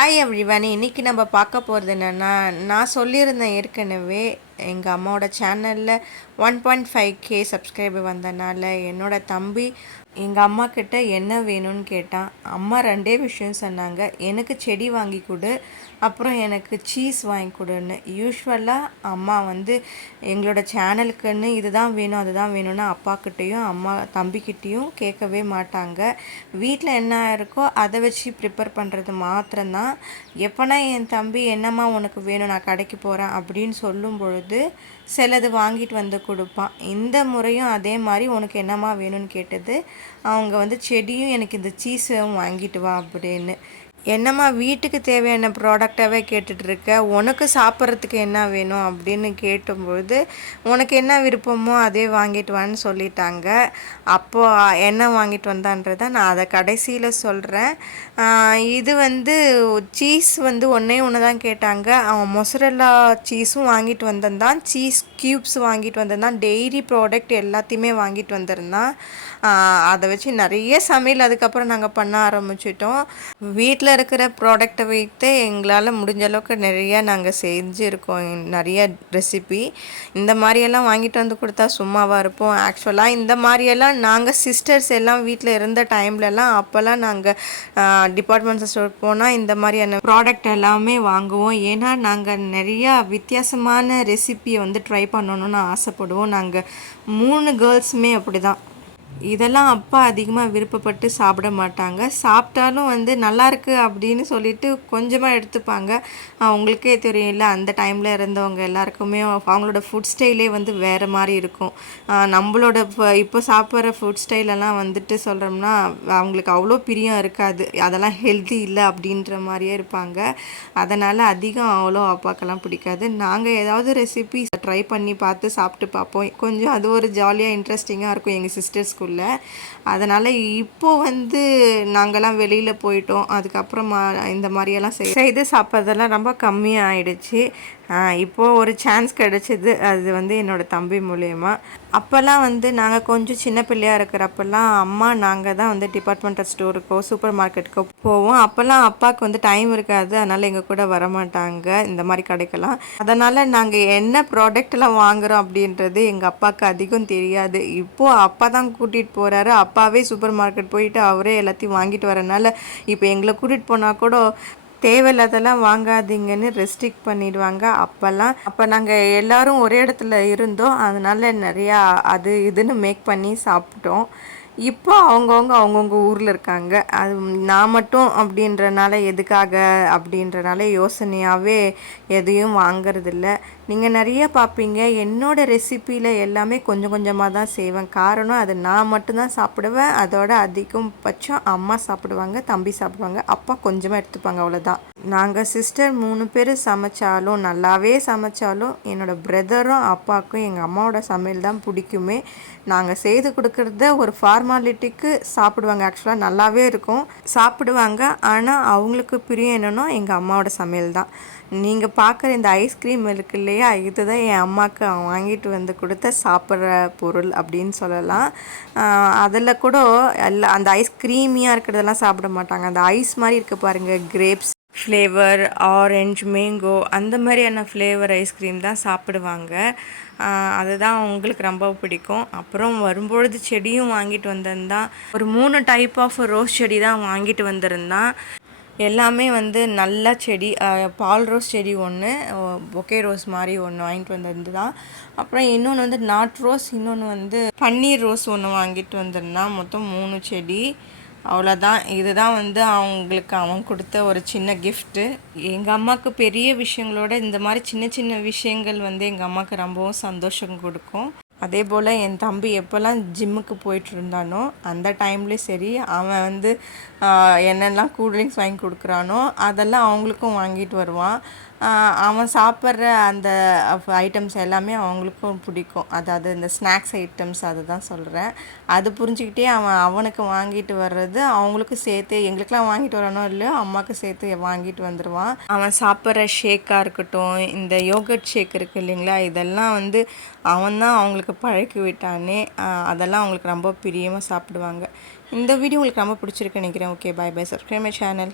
Hi everyone இன்னைக்கு நம்ம பார்க்க போகிறது என்னென்னா நான் சொல்லியிருந்தேன் ஏற்கனவே எங்கள் அம்மாவோட சேனலில் one point five K subscriber வந்தனால என்னோடய தம்பி எங்கள் அம்மா கிட்ட என்ன வேணும்னு கேட்டான். அம்மா ரெண்டே விஷயம் சொன்னாங்க. எனக்கு செடி வாங்கி கொடு அப்புறம் எனக்கு சீஸ் வாங்கி கொடுன்னு. யூஸ்வலாக அம்மா வந்து எங்களோட சேனலுக்குன்னு இதுதான் வேணும் அதுதான் வேணும்னு அப்பாக்கிட்டேயும் அம்மா தம்பிக்கிட்டேயும் கேட்கவே மாட்டாங்க. வீட்டில் என்ன இருக்கோ அதை வச்சு ப்ரிப்பேர் பண்ணுறது மாத்திரம்தான். எப்போனா என் தம்பி என்னம்மா உனக்கு வேணும் நான் கடைக்கு போகிறேன் அப்படின்னு சொல்லும் பொழுது வந்து சிலது வாங்கிட்டு வந்து கொடுப்பான். இந்த முறையும் அதே மாதிரி உனக்கு என்னம்மா வேணும்னு கேட்டது? அவங்க வந்து செடியும் எனக்கு இந்த சீஸும் வாங்கிட்டு வா அப்படின்னு. என்னம்மா வீட்டுக்கு தேவையான ப்ராடக்டாகவே கேட்டுட்ருக்க? உனக்கு சாப்பிட்றதுக்கு என்ன வேணும் அப்படின்னு கேட்டும்பொழுது உனக்கு என்ன விருப்பமோ அதே வாங்கிட்டு வான்னு சொல்லிட்டாங்க. அப்போது என்ன வாங்கிட்டு வந்தான்றத நான் அதை கடைசியில் சொல்கிறேன் இது வந்து சீஸ் வந்து ஒன்றே ஒன்று தான் கேட்டாங்க. அவன் மொசரல்லா சீஸும் வாங்கிட்டு வந்திருந்தான். சீஸ் க்யூப்ஸ் வாங்கிட்டு வந்திருந்தான். டெய்ரி ப்ராடக்ட் எல்லாத்தையுமே வாங்கிட்டு வந்திருந்தான். அதை வச்சு நிறைய சமையல் அதுக்கப்புறம் நாங்கள் பண்ண ஆரம்பிச்சிட்டோம். வீட்டில் இருக்கிற ப்ராடக்டை வைத்து எங்களால் முடிஞ்ச அளவுக்கு நிறையா நாங்கள் செஞ்சுருக்கோம். நிறைய ரெசிபி இந்த மாதிரியெல்லாம் வாங்கிட்டு வந்து கொடுத்தா சும்மாவாக இருப்போம். ஆக்சுவலாக இந்த மாதிரியெல்லாம் நாங்கள் சிஸ்டர்ஸ் எல்லாம் வீட்டில் இருந்த டைம்லலாம் அப்போல்லாம் நாங்கள் டிபார்ட்மெண்ட் ஸ்டோர் போனால் இந்த மாதிரியான ப்ராடக்ட் எல்லாமே வாங்குவோம். ஏன்னா நாங்கள் நிறையா வித்தியாசமான ரெசிபியை வந்து ட்ரை பண்ணணும்னு ஆசைப்படுவோம். நாங்கள் மூணு கேர்ள்ஸுமே அப்படி தான் இதெல்லாம் அப்பா அதிகமாக விருப்பப்பட்டு சாப்பிட மாட்டாங்க. சாப்பிட்டாலும் வந்து நல்லாயிருக்கு அப்படின்னு சொல்லிட்டு கொஞ்சமாக எடுத்துப்பாங்க. அவங்களுக்கே தெரியும் இல்லை அந்த டைமில் இருந்தவங்க எல்லாருக்குமே அவங்களோட ஃபுட் ஸ்டைலே வந்து வேறு மாதிரி இருக்கும். நம்மளோட இப்போ சாப்பிட்ற ஃபுட் ஸ்டைலெல்லாம் வந்துட்டு சொல்கிறோம்னா அவங்களுக்கு அவ்வளோ பிரியம் இருக்காது. அதெல்லாம் ஹெல்த்தி இல்லை அப்படின்ற மாதிரியே இருப்பாங்க. அதனால் அதிகம் அவ்வளோ அப்பாக்கெல்லாம் பிடிக்காது. நாங்கள் ஏதாவது ரெசிபி ட்ரை பண்ணி பார்த்து சாப்பிட்டு பார்ப்போம். கொஞ்சம் அது ஒரு ஜாலியாக இன்ட்ரெஸ்டிங்காக இருக்கும் எங்கள் இல்லை அதனால் இப்போ வந்து நாங்கள்லாம் வெளியில் போயிட்டோம். அதுக்கப்புறமா இந்த மாதிரியெல்லாம் செய்து சாப்பிட்றதெல்லாம் ரொம்ப கம்மியாக ஆயிடுச்சு இப்போது ஒரு சான்ஸ் கிடச்சிது. அது வந்து என்னோடய தம்பி மூலயமா. அப்போல்லாம் வந்து நாங்கள் கொஞ்சம் சின்ன பிள்ளையாக இருக்கிறப்பெல்லாம் அம்மா நாங்கள் தான் வந்து டிபார்ட்மெண்டல் ஸ்டோருக்கோ சூப்பர் மார்க்கெட்டுக்கோ போவோம். அப்போல்லாம் அப்பாவுக்கு வந்து டைம் இருக்காது. அதனால் எங்கள் கூட வரமாட்டாங்க இந்த மாதிரி கிடைக்கலாம் அதனால் நாங்கள் என்ன ப்ராடக்ட்லாம் வாங்குகிறோம் அப்படின்றது எங்கள் அப்பாவுக்கு அதிகம் தெரியாது. இப்போது அப்பா தான் கூட்டிகிட்டு போகிறாரு அப்பாவே சூப்பர் மார்க்கெட் போயிட்டு அவரே எல்லாத்தையும் வாங்கிட்டு வரனால இப்போ எங்களை கூட்டிகிட்டு போனால் கூட தேவையில்லாதெல்லாம் வாங்காதீங்கன்னு ரெஸ்ட்ரிக்ட் பண்ணிடுவாங்க. அப்போல்லாம் அப்போ நாங்கள் எல்லோரும் ஒரே இடத்துல இருந்தோம். அதனால் நிறையா அது இதுன்னு மேக் பண்ணி சாப்பிட்டோம். இப்போ அவங்கவுங்க அவங்கவுங்க ஊரில் இருக்காங்க. அது நான் மட்டும் அப்படின்றனால எதுக்காக அப்படின்றனால யோசனையாகவே எதையும் வாங்கிறதில்ல. நீங்கள் நிறைய பார்ப்பீங்க என்னோடய ரெசிப்பியில் எல்லாமே கொஞ்சம் கொஞ்சமாக தான் செய்வேன். காரணம் அது நான் மட்டும்தான் சாப்பிடுவேன். அதோட அதிகம் பட்சம் அம்மா சாப்பிடுவாங்க தம்பி சாப்பிடுவாங்க. அப்பா கொஞ்சமாக எடுத்துப்பாங்க அவ்வளோதான் நாங்கள் சிஸ்டர் மூணு பேர் சமைச்சாலும் நல்லாவே சமைச்சாலும் என்னோடய பிரதரும் அப்பாவுக்கும் எங்கள் அம்மாவோட சமையல் தான் பிடிக்குமே. நாங்கள் செய்து கொடுக்குறத ஒரு ஃபார்ம் ஃபார்மாலிட்டிக்கு சாப்பிடுவாங்க. ஆக்சுவலாக நல்லாவே இருக்கும். சாப்பிடுவாங்க. ஆனால் அவங்களுக்கு பிரியம் என்னென்னா எங்கள் அம்மாவோட சமையல் தான். நீங்கள் பார்க்குற இந்த ஐஸ்கிரீம் இருக்கு இல்லையா? இதுதான் என் அம்மாவுக்கு வாங்கிட்டு வந்து கொடுத்த சாப்பிட்ற பொருள் அப்படின்னு சொல்லலாம். அதில் கூட எல்லாம் அந்த ஐஸ்கிரீமியாக இருக்கிறதெல்லாம் சாப்பிட மாட்டாங்க. அந்த ஐஸ் மாதிரி இருக்க பாருங்கள் கிரேப்ஸ் ஃப்ளேவர் ஆரஞ்ச் மேங்கோ அந்த மாதிரியான ஃப்ளேவர் ஐஸ்கிரீம் தான் சாப்பிடுவாங்க. அதுதான் அவங்களுக்கு ரொம்ப பிடிக்கும். அப்புறம் வரும்பொழுது செடியும் வாங்கிட்டு வந்திருந்தான் ஒரு மூணு டைப் ஆஃப் ரோஸ் செடி தான் வாங்கிட்டு வந்திருந்தான் எல்லாமே வந்து நல்ல செடி பால் ரோஸ் செடி ஒன்று பொக்கே ரோஸ் மாதிரி ஒன்று வாங்கிட்டு வந்திருந்து. தான் அப்புறம் இன்னொன்று வந்து நாட் ரோஸ் இன்னொன்று வந்து பன்னீர் ரோஸ் ஒன்று வாங்கிட்டு வந்திருந்தான் மொத்தம் மூணு செடி. அவ்வளோதான் இதுதான் வந்து அவங்களுக்கு அவன் கொடுத்த ஒரு சின்ன கிஃப்ட்டு எங்கள் அம்மாவுக்கு பெரிய விஷயங்களோட இந்த மாதிரி சின்ன சின்ன விஷயங்கள் வந்து எங்கள் அம்மாவுக்கு ரொம்பவும் சந்தோஷம் கொடுக்கும். அதே போல் என் தம்பி எப்போல்லாம் ஜிம்முக்கு போயிட்டு இருந்தானோ அந்த டைம்லேயும் சரி அவன் வந்து என்னெல்லாம் கூல்ட்ரிங்க்ஸ் வாங்கி கொடுக்குறானோ அதெல்லாம் அவங்களுக்கும் வாங்கிட்டு வருவான். அவன் சாப்பிட்ற அந்த ஐட்டம்ஸ் எல்லாமே அவங்களுக்கும் பிடிக்கும். அதாவது இந்த ஸ்நாக்ஸ் ஐட்டம்ஸ் அதை தான் சொல்கிறேன் அது புரிஞ்சுக்கிட்டே அவன் அவனுக்கு வாங்கிட்டு வர்றது அவங்களுக்கு சேர்த்து எங்களுக்கெலாம் வாங்கிட்டு வரணும் இல்லையோ அம்மாவுக்கு சேர்த்து வாங்கிட்டு வந்துடுவான் அவன் சாப்பிட்ற ஷேக்காக இருக்கட்டும் இந்த யோகட் ஷேக் இருக்குது இல்லைங்களா இதெல்லாம் வந்து அவன் தான் அவங்களுக்கு பழக்கி விட்டானே அதெல்லாம் அவங்களுக்கு ரொம்ப பிரியமாக சாப்பிடுவாங்க. இந்த வீடியோ உங்களுக்கு ரொம்ப பிடிச்சிருக்கு நினைக்கிறேன். Okay bye bye subscribe my channel